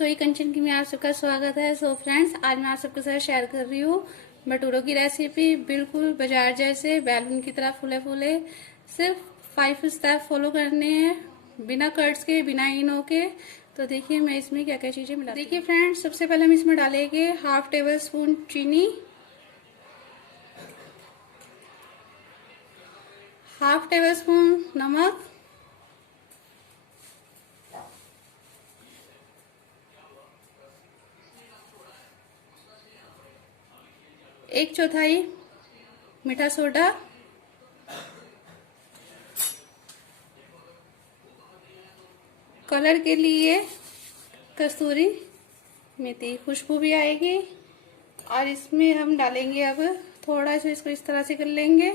रसोई कंचन की में आप सबका स्वागत है। सो फ्रेंड्स, आज मैं आप सबके साथ शेयर कर रही हूँ भटूरों की रेसिपी। बिल्कुल बाजार जैसे बैलून की तरह फूले फूले। सिर्फ 5 स्टेप फॉलो करने हैं, बिना कर्ड्स के, बिना इनो के। तो देखिए मैं इसमें क्या क्या चीजें मिला। देखिए फ्रेंड्स, सबसे पहले हम इसमें डालेंगे हाफ टेबल स्पून चीनी, हाफ टेबल स्पून नमक, एक चौथाई मीठा सोडा, कलर के लिए कस्तूरी मेथी, खुशबू भी आएगी। और इसमें हम डालेंगे अब थोड़ा सा, इसको इस तरह से कर लेंगे,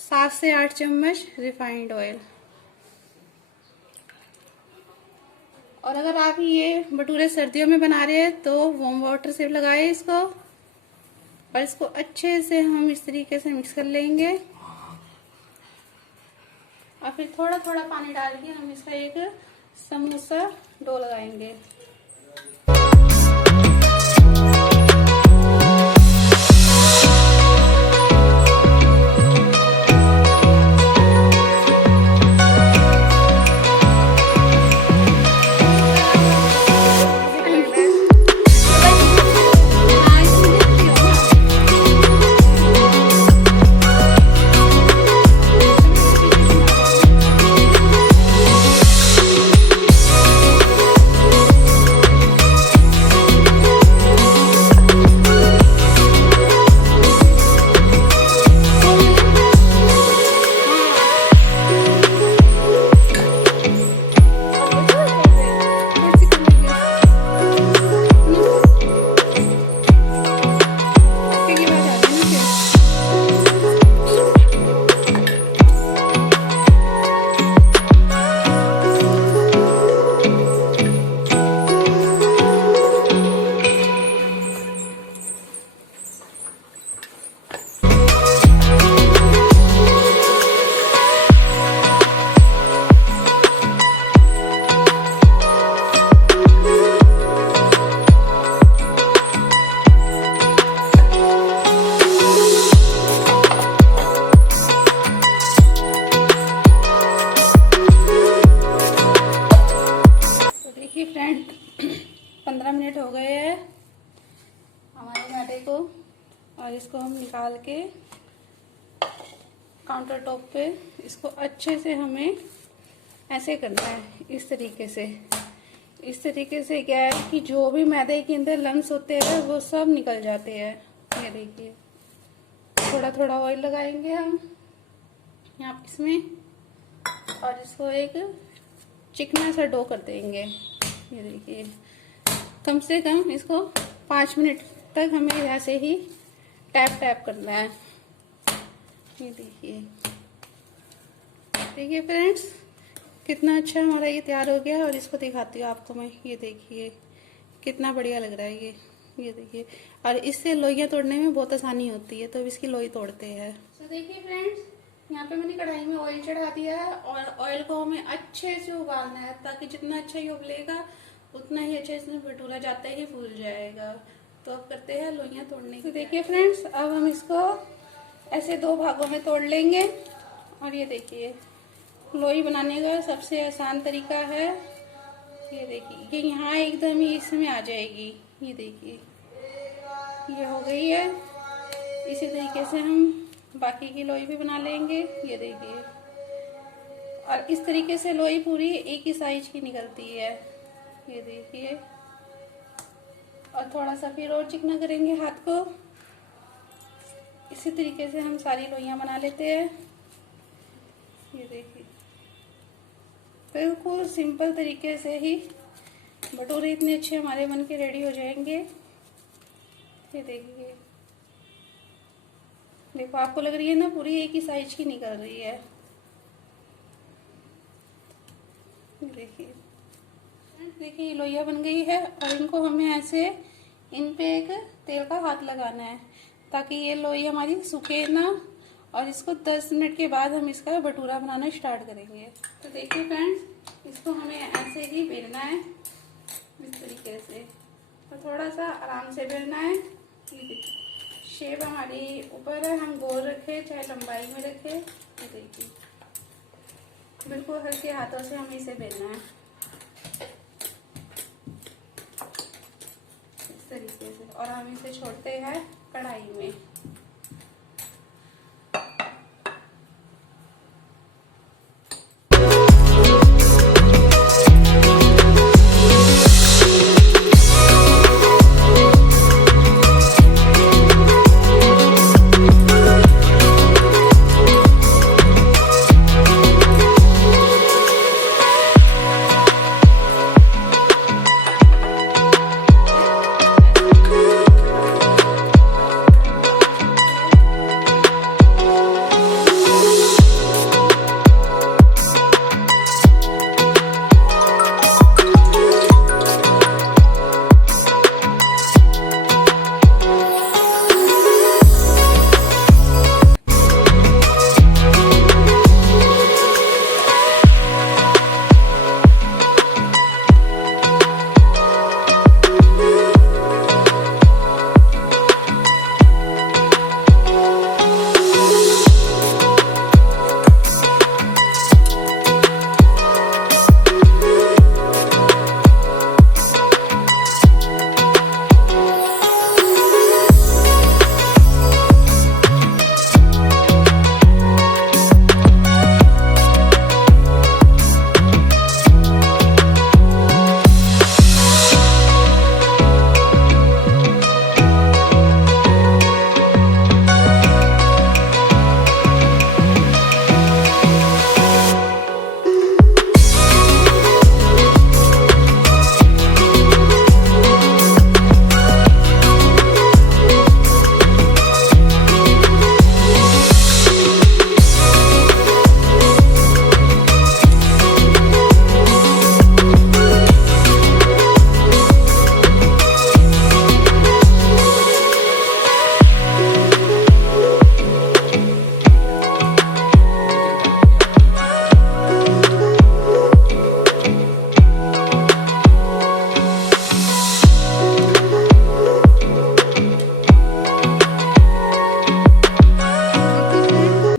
7 से 8 चम्मच रिफाइंड ऑयल। और अगर आप ये भटूरे सर्दियों में बना रहे हैं तो वार्म वाटर से लगाए इसको, और इसको अच्छे से हम इस तरीके से मिक्स कर लेंगे। और फिर थोड़ा थोड़ा पानी डाल के हम इसका एक समोसा डो लगाएंगे। फ्रेंड 15 मिनट हो गए हैं हमारे आटे को, और इसको हम निकाल के काउंटर टॉप पे इसको अच्छे से हमें ऐसे करना है, इस तरीके से गैस की जो भी मैदे के अंदर लम्स होते हैं वो सब निकल जाते हैं। ये देखिए, थोड़ा थोड़ा ऑयल लगाएंगे हम यहाँ इसमें, और इसको एक चिकना सा डो कर देंगे। ये देखिए, कम से कम इसको 5 मिनट तक हमें ऐसे ही टैप टैप करना है। ये देखिए फ्रेंड्स, कितना अच्छा हमारा ये तैयार हो गया। और इसको दिखाती हूँ आपको मैं। ये देखिए कितना बढ़िया लग रहा है ये देखिए। और इससे लोइयाँ तोड़ने में बहुत आसानी होती है, तो इसकी लोई तोड़ते हैं। तो देखिए फ्रेंड्स, यहाँ पे मैंने कढ़ाई में ऑयल चढ़ा दिया है, और ऑयल को हमें अच्छे से उबालना है, ताकि जितना अच्छा ये उबलेगा उतना ही अच्छा इसमें भटूरा जाते ही फूल जाएगा। तो अब करते हैं लोइयाँ तोड़ने की। तो देखिए फ्रेंड्स, अब हम इसको ऐसे 2 भागों में तोड़ लेंगे। और ये देखिए, लोई बनाने का सबसे आसान तरीका है। ये देखिए, ये यहाँ एकदम ही इसमें आ जाएगी। ये देखिए, ये हो गई है। इसी तरीके से हम बाकी की लोई भी बना लेंगे। ये देखिए, और इस तरीके से लोई पूरी एक ही साइज की निकलती है। ये देखिए, और थोड़ा सा फिर और चिकना करेंगे हाथ को। इसी तरीके से हम सारी लोइयां बना लेते हैं। ये देखिए, बिल्कुल सिंपल तरीके से ही भटूरे इतने अच्छे हमारे बन के रेडी हो जाएंगे। ये देखिए, देखो आपको लग रही है ना पूरी एक ही साइज की निकल रही है। देखिए लोइया बन गई है, और इनको हमें ऐसे इन पे एक तेल का हाथ लगाना है, ताकि ये लोई हमारी सूखे ना। और इसको 10 मिनट के बाद हम इसका भटूरा बनाना स्टार्ट करेंगे। तो देखिए फ्रेंड्स, इसको हमें ऐसे ही बेलना है। इस तरीके से। तो थोड़ा सा आराम से बेलना है। ये देखिए शेप हमारी ऊपर है, हम गोल रखे चाहे लंबाई में रखे। ये देखिए बिल्कुल हल्के हाथों से हमें इसे बेलना है इस तरीके से। और हम इसे छोड़ते हैं कढ़ाई में।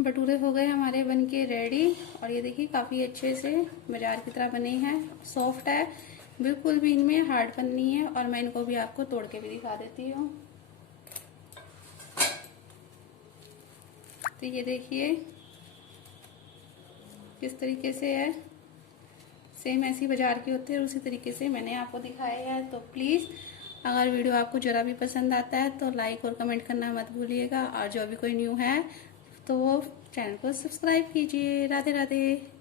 भटूरे हो गए हमारे बनके रेडी। और ये देखिए काफ़ी अच्छे से बाजार की तरह बने हैं, सॉफ्ट है, बिल्कुल भी इनमें हार्डपन नहीं है। और मैं इनको भी आपको तोड़ के भी दिखा देती हूँ। तो ये देखिए किस तरीके से है, सेम ऐसी बाजार की होती है और उसी तरीके से मैंने आपको दिखाया है। तो प्लीज़ अगर वीडियो आपको ज़रा भी पसंद आता है तो लाइक और कमेंट करना मत भूलिएगा। और जो भी कोई न्यू है तो वो चैनल को सब्सक्राइब कीजिए। राधे राधे।